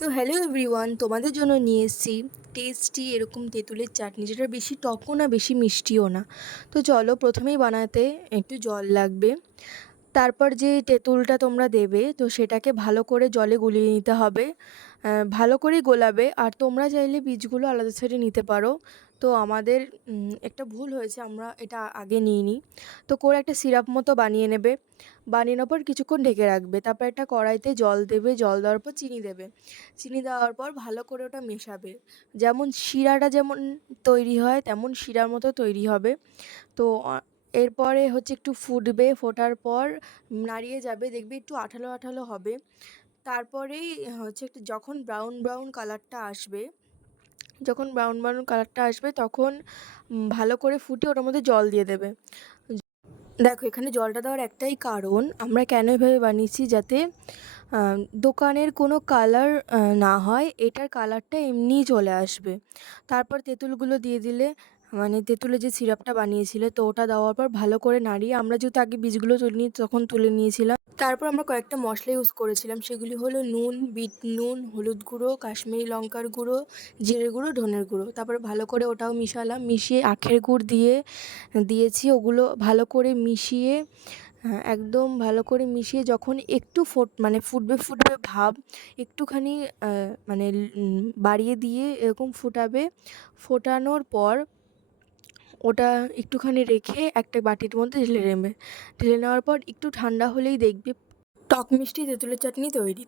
তো hello everyone, তোমাদের জন্য নিয়ে এসেছি টেস্টি এরকম তেঁতুলের চাটনি, যেটা বেশি টকও না বেশি মিষ্টিও না। তো চলো, প্রথমেই বানাতে একটু জল লাগবে। তারপর যে তেঁতুলটা তোমরা দেবে, তো সেটাকে ভালো করে জলে গুলিয়ে নিতে হবে। ভালো করেই গোলাবে। আর তোমরা চাইলে বীজগুলো আলাদা ছেড়ে নিতে পারো। তো আমাদের একটা ভুল হয়েছে, আমরা এটা আগে নিইনি। তো করে একটা সিরাপ মতো বানিয়ে নেবে। বানিয়ে নেওয়ার পর কিছুক্ষণ ঢেকে রাখবে। তারপর একটা কড়াইতে জল দেবে, জল দেওয়ার পর চিনি দেবে। চিনি দেওয়ার পর ভালো করে ওটা মেশাবে। যেমন শিরাটা যেমন তৈরি হয়, তেমন শিরার মতো তৈরি হবে। তো এরপরে হচ্ছে একটু ফুটবে, ফোটার পর নাড়িয়ে যাবে, দেখবে একটু আঠালো আঠালো হবে। তারপরেই হচ্ছে একটু যখন ব্রাউন ব্রাউন কালারটা আসবে, যখন ব্রাউন ব্রাউন কালারটা আসবে তখন ভালো করে ফুটিয়ে ওটার মধ্যে জল দিয়ে দেবে। দেখো, এখানে জলটা দেওয়ার একটাই কারণ, আমরা কেন এভাবে বানিয়েছি, যাতে দোকানের কোনো কালার না হয়, এটার কালারটা এমনিই চলে আসবে। তারপর তেঁতুলগুলো দিয়ে দিলে, মানে তেঁতুলের যে সিরাপটা বানিয়েছিলে, তো ওটা দেওয়ার পর ভালো করে নাড়িয়ে, আমরা যেহেতু আগে বীজগুলো তুলিনি তখন তুলে নিয়েছিলাম। তারপর আমরা কয়েকটা মশলা ইউজ করেছিলাম, সেগুলি হলো নুন, বিট নুন, হলুদ গুঁড়ো, কাশ্মীরি লঙ্কার গুঁড়ো, জিরে গুঁড়ো, ধনের গুঁড়ো। তারপরে ভালো করে ওটাও মিশালাম, মিশিয়ে আখের গুড় দিয়েছি। ওগুলো ভালো করে মিশিয়ে, একদম ভালো করে মিশিয়ে যখন একটু মানে ফুটবে ফুটবে ভাব, একটুখানি মানে বাড়িয়ে দিয়ে এরকম ফুটাবে। ফোটানোর পর ওটা একটুখানি রেখে একটা বাটির মধ্যে ঢেলে নেবে। ঢেলে নেওয়ার পর একটু ঠান্ডা হলেই দেখবে টক মিষ্টি তেঁতুলের চাটনি তৈরি।